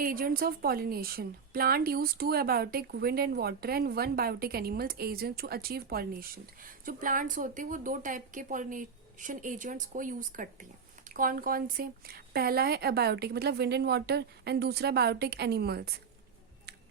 Agents of pollination. Plant use two abiotic wind and water and one biotic animals agents to achieve pollination. जो plants होते हैं वो दो type के pollination agents को use करते हैं. कौन कौन से? पहला है abiotic मतलब wind and water and दूसरा biotic animals.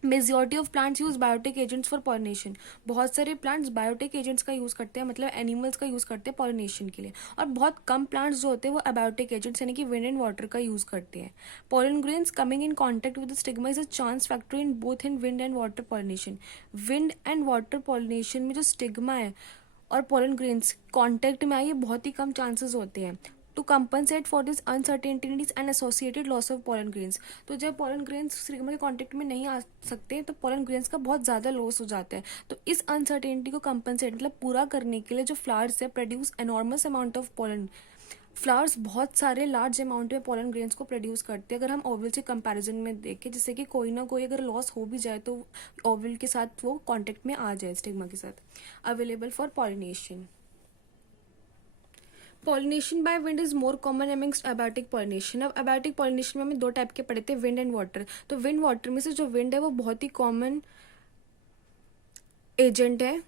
Majority of plants use biotic agents for pollination. बहुत सारे प्लांट्स बायोटिक एजेंट्स का यूज करते हैं मतलब एनिमल्स का यूज करते हैं पॉलिनेशन के लिए, और बहुत कम प्लांट्स जो होते हैं वो अबायोटिक एजेंट्स यानी कि विंड एंड वाटर का यूज करते हैं. Pollen grains coming in contact with stigma is a chance factor in both in wind and water pollination. Wind and water pollination में जो स्टिग्मा है और पॉलन ग्रेन्स कॉन्टेक्ट में आए ये बहुत ही कम चांसेस होते हैं. To compensate for this uncertainties and associated loss of pollen grains. तो जब पॉलन ग्रेन्स स्टिग्मा के कांटेक्ट में नहीं आ सकते तो पॉलन ग्रेन्स का बहुत ज़्यादा लॉस हो जाता है. तो इस अनसर्टेनिटी को कंपनसेट मतलब पूरा करने के लिए जो फ्लावर्स है produce enormous amount of pollen. Flowers बहुत सारे लार्ज अमाउंट में पॉलन ग्रेन्स को प्रोड्यूस करते हैं. अगर हम ओवल से कंपैरिजन में देखें जिससे कि कोई ना कोई अगर लॉस हो भी जाए तो ओवल के साथ वो कॉन्टेक्ट में आ जाए स्टिग्मा के साथ. Available for pollination. Pollination by wind is more common amongst abiotic pollination. अब अबायोटिक पॉलिनेशन में हमें दो टाइप के पढ़े थे, विंड एंड वाटर. तो विंड वाटर में से जो विंड है वो बहुत ही कॉमन एजेंट है.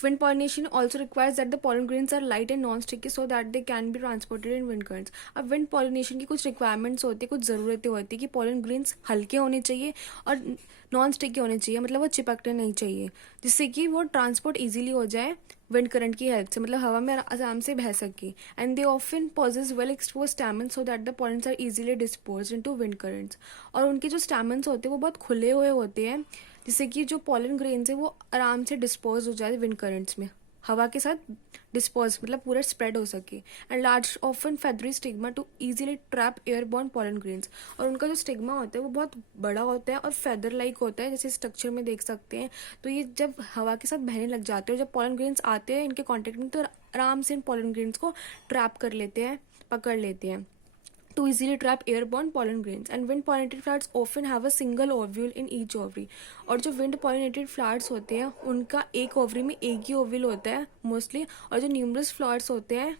Wind pollination also requires that the pollen grains are light and non-sticky so that they can be transported in wind currents. अब wind pollination की कुछ requirements होती है, कुछ ज़रूरतें होती है कि pollen grains हल्के होने चाहिए और नॉन स्टिकी होने चाहिए मतलब वो चिपकने नहीं चाहिए, जिससे कि वो ट्रांसपोर्ट इजीली हो जाए विंड करंट की हेल्प से, मतलब हवा में आराम से बह सके. And they often possess well expose stamens so that the pollens are easily dispose into wind currents. और उनके जो स्टैमेंस होते हैं वो बहुत खुले हुए होते हैं जिससे कि जो पॉलन ग्रेन्स है वो आराम से डिस्पोज हो जाए विंड करंट्स में, हवा के साथ डिस्पोज मतलब पूरा स्प्रेड हो सके. And large often feathery stigma to easily trap airborne pollen grains. और उनका जो स्टिग्मा होता है वो बहुत बड़ा होता है और फेदर लाइक होता है जैसे स्ट्रक्चर में देख सकते हैं. तो ये जब हवा के साथ बहने लग जाते हैं और जब पॉलन ग्रेन्स आते हैं इनके कॉन्टेक्ट में तो आराम से इन पॉलन ग्रेन्स को ट्रैप कर लेते हैं, पकड़ लेते हैं to easily trap airborne pollen grains. And wind pollinated flowers often have a single ovule in each ovary. और जो wind pollinated flowers होते हैं उनका एक ओवरी में एक ही ओव्यूल होता है मोस्टली, और जो न्यूमरस फ्लावर्स होते हैं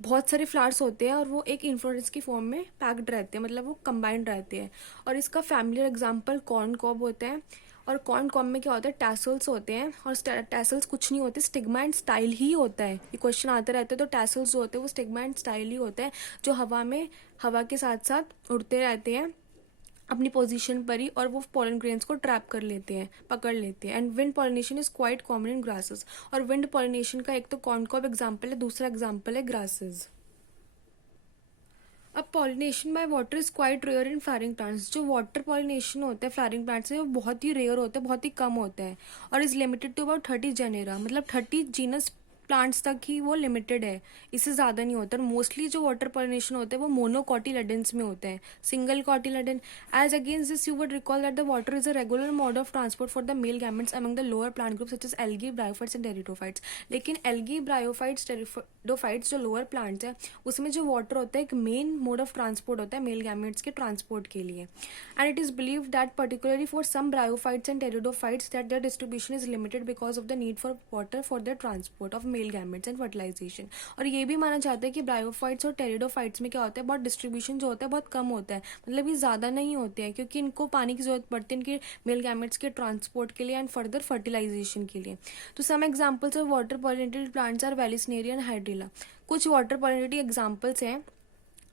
बहुत सारे फ्लावर्स होते हैं और वो एक इन्फ्लोरेंस की फॉर्म में पैक्ड रहते हैं मतलब वो कंबाइंड रहते हैं. और इसका फैमिलियर एग्जाम्पल कॉर्न कॉब होता है. और कॉर्न कॉब में क्या होता है, टैसल्स होते हैं और टैसल्स कुछ नहीं होते, स्टिग्मा एंड स्टाइल ही होता है. ये क्वेश्चन आते रहते हैं. तो टैसल्स जो होते हैं वो स्टिग्मा एंड स्टाइल ही होता है जो हवा के साथ साथ उड़ते रहते हैं अपनी पोजीशन पर ही और वो पॉलन ग्रेन्स को ट्रैप कर लेते हैं, पकड़ लेते हैं. And wind pollination is quite common in grasses. और विंड पॉलिनेशन का एक तो कॉर्न कॉब एग्जाम्पल है, दूसरा एग्जाम्पल है ग्रासेस. अब pollination by water is quite rare in flowering plants. जो वाटर पॉलिनेशन होता है फ्लावरिंग प्लांट्स से वो बहुत ही रेयर होता है, बहुत ही कम होता है और is limited to about 30 genera मतलब 30 जीनस प्लांट्स तक ही वो लिमिटेड है, इससे ज़्यादा नहीं होता. और मोस्टली जो वाटर पॉलिनेशन होता है वो मोनोकॉटिलेडन्स में होता है, single cotyledon. As against this you would recall that the water is a regular mode of transport for the male gametes among the lower plant group such as algae, bryophytes and pteridophytes. लेकिन algae, bryophytes, pteridophytes जो lower plants है उसमें जो water होता है एक main mode of transport होता है मेल गैमेट्स के ट्रांसपोर्ट के लिए. And it is believe that particularly for some bryophytes and pteridophytes that their distribution is limited because of the need for water for their transport of male gametes and fertilisation. और ये भी माना जाता है कि bryophytes और pteridophytes में क्या होता है, बहुत डिस्ट्रीब्यूशन जो होता है बहुत कम होता है, मतलब ये ज़्यादा नहीं होते हैं क्योंकि इनको पानी की जरूरत पड़ती है इनके मेल गैमेट्स के ट्रांसपोर्ट के लिए एंड फर्दर फर्टिलाइजेशन के लिए. तो some examples of water pollinated plants are Vallisneria and Hydrilla. कुछ वाटर पॉलिनेटेड एग्जाम्पल्स हैं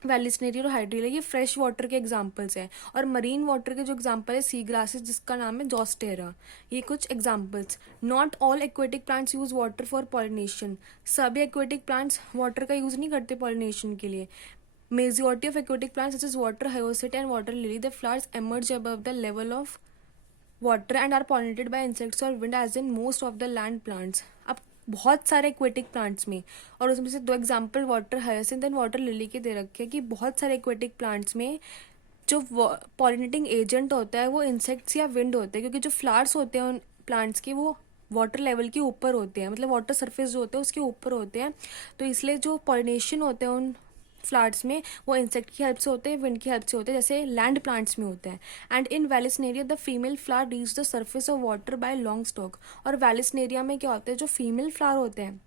वेलिस्नेरिया और हाइड्रिला, ये फ्रेश वाटर के एग्जाम्पल्स हैं. और मरीन वाटर के जो एग्जाम्पल है सी ग्रासेस जिसका नाम है जोस्टेरा. ये कुछ examples. Not all aquatic plants use water for pollination. सभी एक्वेटिक प्लांट्स वाटर का यूज नहीं करते पॉलिनेशन के लिए. Majority of aquatic plants such as water hyacinth and water lily the flowers emerge above the level of water and are pollinated by insects और wind as in most of the land plants. अब बहुत सारे aquatic plants में और उसमें से दो example water hyacinth and water lily के दे रखे हैं कि बहुत सारे एक्वेटिक प्लांट्स में जो पॉलिनेटिंग एजेंट होता है वो इंसेक्ट्स या विंड होते हैं क्योंकि जो फ्लावर्स होते हैं उन प्लांट्स के वो वाटर लेवल के ऊपर होते हैं, मतलब वाटर सरफेस जो होते हैं उसके ऊपर होते हैं. तो इसलिए जो पॉलिनेशन होते हैं उन फ्लावर्स में वो इंसेक्ट की हेल्प से होते हैं, विंड की हेल्प से होते हैं जैसे लैंड प्लांट्स में होता है. And in Vallisneria the female flower reach the surface of water bye long stock. और वेलिस्नेरिया में क्या होता है, जो फीमेल फ्लावर होते हैं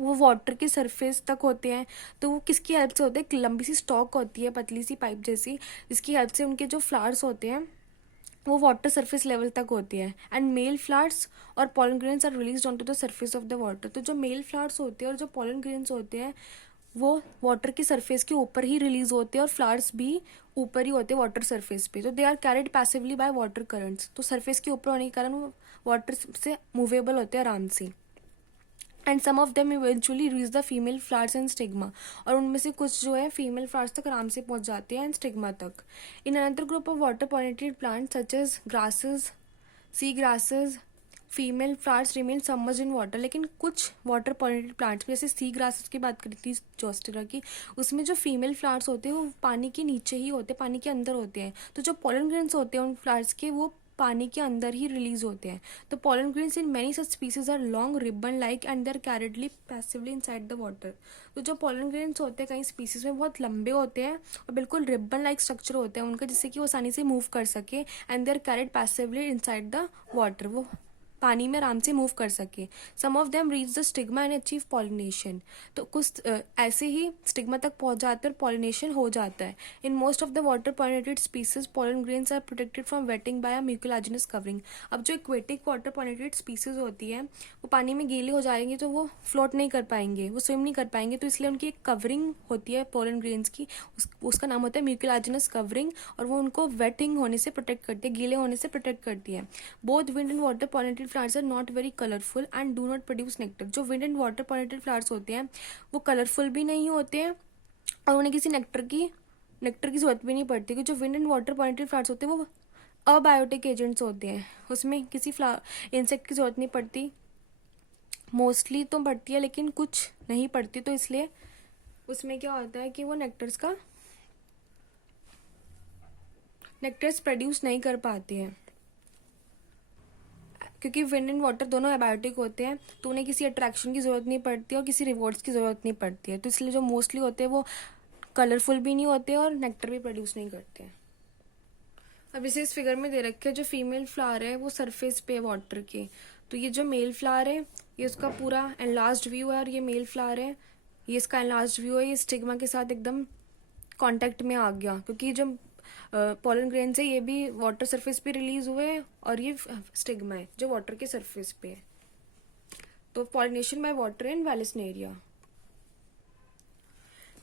वो वाटर के सरफेस तक होते हैं। तो वो किसकी हेल्प से होते हैं, एक लंबी सी स्टॉक होती है, पतली सी पाइप जैसी, जिसकी हेल्प से उनके जो फ्लावर्स होते हैं वो वाटर सरफेस लेवल तक होती है। एंड मेल फ्लावर्स और pollen grains are release on to the surface of the water. तो जो मेल फ्लावर्स होते हैं और जो पॉलन ग्रेन्स होते हैं वो वाटर की सरफेस के ऊपर ही रिलीज होते हैं, और फ्लावर्स भी ऊपर ही होते हैं वाटर सरफेस पे। तो they are carried passively by water currents. तो सरफेस के ऊपर होने के कारण वो वाटर से मूवेबल होते हैं आराम से। And some of them eventually reach the female flowers and stigma. और उनमें से कुछ जो है फीमेल फ्लावर्स तक आराम से पहुंच जाते हैं एंड स्टिग्मा तक। In another group of water pollinated plants such as grasses, sea grasses, female flowers remain submerged in water. लेकिन कुछ वाटर पॉलिनेटेड प्लांट्स में, जैसे सी ग्रासेस की बात करी थी जोस्टेरा की, उसमें जो फीमेल फ्लावर्स होते हैं वो पानी के नीचे ही होते हैं, पानी के अंदर होते हैं। तो जो पॉलन ग्रेन्स होते हैं उन फ्लावर्स के वो पानी के अंदर ही रिलीज होते हैं। तो pollen grains in many such species are long ribbon like and they are carried passively inside the water. तो जो पॉलन ग्रेन्स होते हैं कई स्पीसीज में बहुत लंबे होते हैं और बिल्कुल रिबन लाइक स्ट्रक्चर होते हैं उनका, जिससे कि वो आसानी से मूव कर सके। And they are carried passively inside the water, वो पानी में आराम से मूव कर सके। Some of them reach the stigma and achieve pollination. तो कुछ ऐसे ही स्टिग्मा तक पहुंच जाते हैं और पॉलिनेशन हो जाता है। In most of the water pollinated species pollen grains are protected from wetting by a mucilaginous covering. अब जो एक्वेटिक वाटर पॉलिनेटेड स्पीसीज होती है वो पानी में गीली हो जाएंगे तो वो फ्लोट नहीं कर पाएंगे, वो स्विम नहीं कर पाएंगे। तो इसलिए उनकी एक कवरिंग होती है पॉलन ग्रेन्स की, उसका नाम होता है म्यूकोलैजिनस कवरिंग, और वो उनको वेटिंग होने से प्रोटेक्ट करती है, गीले होने से प्रोटेक्ट करती है। Both wind and water pollinated flowers are not very colourful and do not produce nectar. जो wind and water pollinated flowers होते हैं वो कलरफुल भी नहीं होते हैं और उन्हें किसी नेक्टर की जरूरत भी नहीं पड़ती, क्योंकि जो wind and water pollinated flowers होते हैं वो अबायोटिक एजेंट्स होते हैं, उसमें किसी इंसेक्ट की जरूरत नहीं पड़ती। मोस्टली तो पड़ती है लेकिन कुछ नहीं पड़ती, तो इसलिए उसमें क्या होता है कि वो नेक्टर्स प्रोड्यूस नहीं कर पाते हैं। क्योंकि विंड एंड वाटर दोनों एबायोटिक होते हैं तो उन्हें किसी अट्रैक्शन की ज़रूरत नहीं पड़ती और किसी रिवॉर्ड्स की ज़रूरत नहीं पड़ती है। तो इसलिए जो मोस्टली होते हैं वो कलरफुल भी नहीं होते और नेक्टर भी प्रोड्यूस नहीं करते हैं। अब इसे इस फिगर में दे रखे जो फीमेल फ्लावर है वो सरफेस पे है वाटर के। तो ये जो मेल फ्लावर है ये उसका पूरा एनलार्ज्ड व्यू है, और ये मेल फ्लावर है ये इसका एनलार्ज्ड व्यू है। ये स्टिग्मा के साथ एकदम कांटेक्ट में आ गया, क्योंकि जो पॉलन ग्रेन से ये भी वाटर सरफेस पे रिलीज हुए और ये स्टिग्मा है जो वाटर के सरफेस पे है। तो pollination by water in Vallisneria.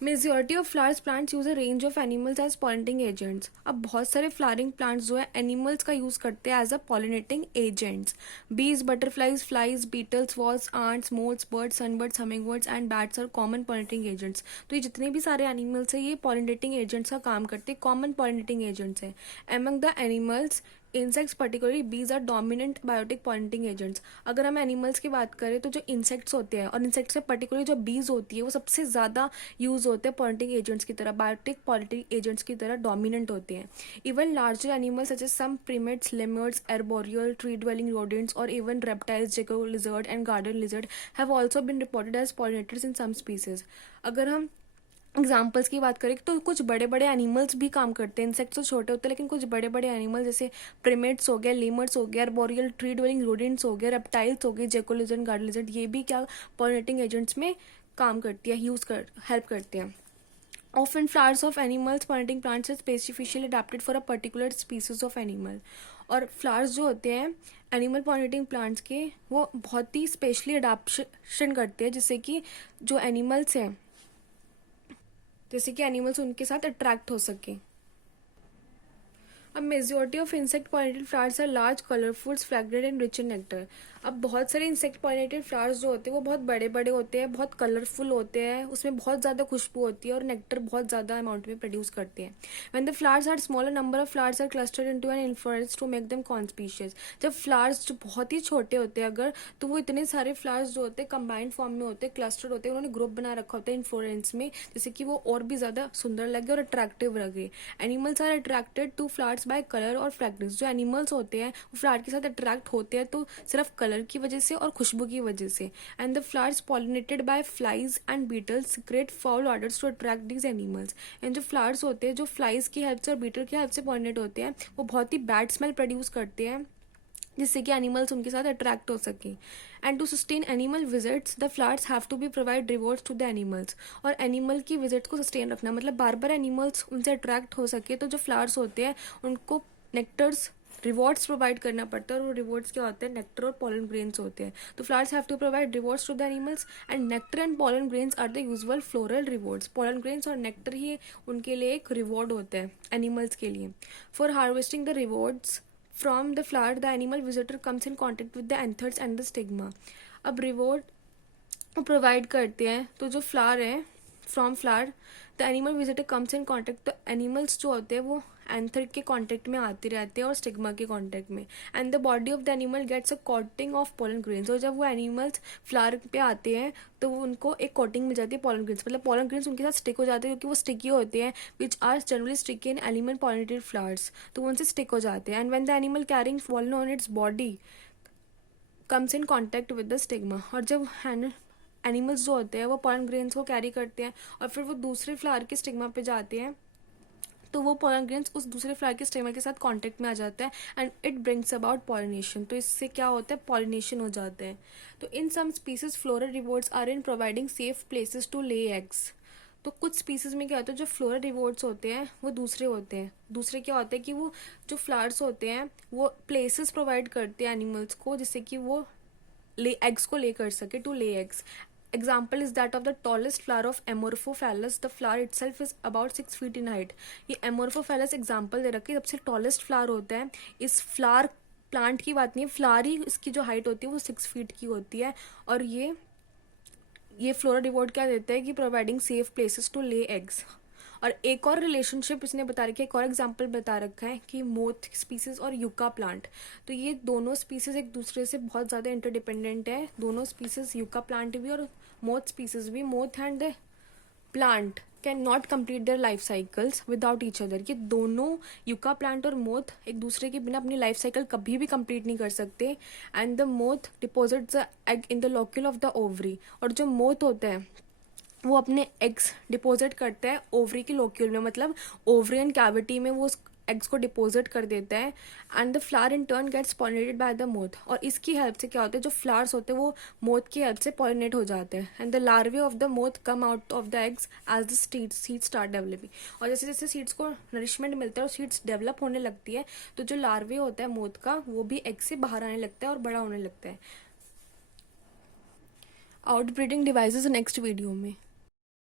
Majority of flowers plants use a range of animals as pollinating agents. अब बहुत सारे फ्लावरिंग प्लांट्स जो है एनिमल्स का यूज करते हैं as a pollinating agents. Bees, butterflies, flies, beetles, वॉल्स, ants, moths, birds, sunbirds, hummingbirds and bats are common pollinating agents. तो ये जितने भी सारे एनिमल्स हैं ये पॉलिनेटिंग एजेंट्स का काम करते हैं, कॉमन पॉलिनेटिंग एजेंट्स हैं। Among the animals insects particularly bees are dominant biotic pollinating agents. अगर हम एनिमल्स की बात करें तो जो इंसेक्ट्स होते हैं और इंसेक्ट्स में पर्टिकुलरली जो बीज होती है वो सबसे ज़्यादा यूज होते हैं पॉलिनेटिंग एजेंट्स की तरह, बायोटिक पॉलिनेटिंग एजेंट्स की तरह डोमिनेंट होते हैं। Even larger animals such as some primates, lemurs, arboreal, tree dwelling rodents और even reptiles, gecko lizard and garden lizard have also been reported as pollinators in some species. अगर हम examples की बात करें तो कुछ बड़े बड़े एनिमल्स भी काम करते हैं, इंसेक्ट्स तो छोटे होते हैं लेकिन कुछ बड़े बड़े एनिमल्स जैसे प्रिमेट्स हो गया, लेमर्स हो गया, आर्बोरियल ट्री ड्वेलिंग रोडेंट्स हो गए, रेप्टाइल्स हो गए, जेकोलिजन, गार्डन लिजर्ड, ये भी क्या पॉलिनेटिंग एजेंट्स में काम करती है, हेल्प करते हैं। Often flowers of animals pollinating plants are specially adapted for a particular species of animal। और फ्लावर्स जो होते हैं एनिमल पॉलिनेटिंग प्लांट्स के वो बहुत ही स्पेशली अडाप्शन करते हैं, जैसे कि एनिमल्स उनके साथ अट्रैक्ट हो सके। अब majority of insect pollinated flowers are large, colourful, fragrant and rich in nectar. अब बहुत सारे इंसेक्ट पॉलिनेटेड फ्लावर्स जो होते हैं वो बहुत बड़े बड़े होते हैं, बहुत कलरफुल होते हैं, उसमें बहुत ज़्यादा खुशबू होती है और नेक्टर बहुत ज़्यादा अमाउंट में प्रोड्यूस करते हैं। When the flowers are smaller number of flowers are clustered into an inflorescence to make them conspicuous. जब फ्लावर्स जो बहुत ही छोटे होते हैं अगर, तो वो इतने सारे फ्लावर्स जो होते हैं कंबाइंड फॉर्म में होते हैं, क्लस्टर्ड होते हैं, उन्होंने ग्रुप बना रखा होता है इन्फ्लोरेंस में, जैसे कि वो और भी ज़्यादा सुंदर लगे और अट्रैक्टिव लगे। Animals are attracted to flowers by colour और फ्रेग्रेंस। जो एनिमल्स होते हैं वो फ्लावर के साथ अट्रैक्ट होते हैं तो सिर्फ कलर की वजह से और खुशबू की वजह से। And the flowers pollinated by flies and beetles secrete foul odours to attract these animals. And जो फ्लावर्स होते हैं जो फ्लाइज की हेल्प से और बीटल की हेल्प से पॉलिनेट होते हैं वो बहुत ही बैड स्मेल प्रोड्यूस करते हैं जिससे कि एनिमल्स उनके साथ अट्रैक्ट हो सके। And to sustain animal visits the flowers have to be provide rewards to the animals. और एनिमल की विजिट्स को सस्टेन रखना मतलब बार बार एनिमल्स उनसे अट्रैक्ट हो सके, तो जो फ्लावर्स होते हैं उनको नेक्टर्स रिवॉर्ड्स प्रोवाइड करना पड़ता है। और वो रिवॉर्ड्स क्या होते हैं, नेक्टर और पॉलन ग्रेन्स होते हैं। तो flowers have to provide rewards to the animals and nectar and pollen grains are the usual floral rewards. Pollen grains और नेक्टर ही उनके लिए एक रिवॉर्ड होता है एनिमल्स के लिए। For harvesting the rewards from the flower the animal visitor comes in contact with the anthers and the stigma. अब रिवॉर्ड प्रोवाइड करते हैं, तो जो फ्लावर है from flower the animal visitor comes in contact, तो animals जो होते हैं वो एंथर के कॉन्टेक्ट में आते रहते हैं और स्टिग्मा के कॉन्टेक्ट में। And the body of the animal gets a coating of pollen grains. और जब वो एनिमल्स फ्लावर पे आते हैं तो उनको एक कोटिंग मिल जाती है पॉलन ग्रेन्स, मतलब पॉलन ग्रेन्स उनके साथ स्टिक हो जाते हैं क्योंकि वो स्टिकी होते हैं, which are generally sticky in animal pollinated flowers, तो वो उनसे स्टिक हो जाते हैं। And when the animal carrying pollen on its body comes in contact with the stigma, और जब एनिमल्स जो होते हैं वो पॉलन ग्रेन्स को कैरी करते हैं और फिर वो दूसरे फ्लावर के स्टिग्मा पे जाते हैं, तो वो पॉलन ग्रेन्स उस दूसरे फ्लावर के स्टिग्मा के साथ कांटेक्ट में आ जाता है and it brings about pollination. तो इससे क्या होता है, पॉलिनेशन हो जाता है। तो in some species floral rewards are in providing safe places to lay eggs. तो कुछ स्पीसीज में क्या होता है, जो फ्लोरल रिवॉर्ड्स होते हैं वो दूसरे होते हैं। दूसरे क्या होते हैं कि वो जो फ्लावर्स होते हैं वो प्लेसेस प्रोवाइड करते हैं एनिमल्स को, जिससे कि वो एग्स को ले कर सके, to lay eggs. Example is that of the tallest flower of Amorphophallus. The flower itself is about 6 feet in height. ये Amorphophallus एग्जाम्पल दे रखी है, सबसे टॉलेस्ट फ्लावर होता है। इस फ्लावर प्लांट की बात नहीं है, फ्लावर ही इसकी जो हाइट होती है वो 6 फीट की होती है। और ये फ्लोरल रिवॉर्ड क्या देता है कि providing safe places to lay eggs. और एक और रिलेशनशिप इसने बता रखी है, एक और एग्जांपल बता रखा है कि मोथ स्पीसीज और युका प्लांट। तो ये दोनों स्पीसीज एक दूसरे से बहुत ज़्यादा इंटरडिपेंडेंट है। दोनों स्पीसीज युका प्लांट भी और मोथ स्पीसीज भी, moth and the plant can not complete their life cycles without each other. ये दोनों युका प्लांट और मोथ एक दूसरे के बिना अपनी लाइफ साइकिल कभी भी कंप्लीट नहीं कर सकते। And the moth deposit the egg in the locule of the ovary. और जो मोथ होता है वो अपने एग्स डिपॉजिट करता है ओवरी की लोक्यूल में, मतलब ओवरियन कैविटी में वो एग्स को डिपॉजिट कर देता है। And the flower in turn gets pollinated by the moth. और इसकी हेल्प से क्या होता है, जो फ्लावर्स होते हैं वो मोथ की हेल्प से पॉलिनेट हो जाते हैं। And the larvae of the moth come out of the eggs as the seeds start developing. और जैसे जैसे सीड्स को नरिशमेंट मिलता है और सीड्स डेवलप होने लगती है, तो जो लार्वे होता है मोथ का वो भी एग से बाहर आने लगता है और बड़ा होने लगता है। आउटब्रीडिंग डिवाइसेस नेक्स्ट वीडियो में।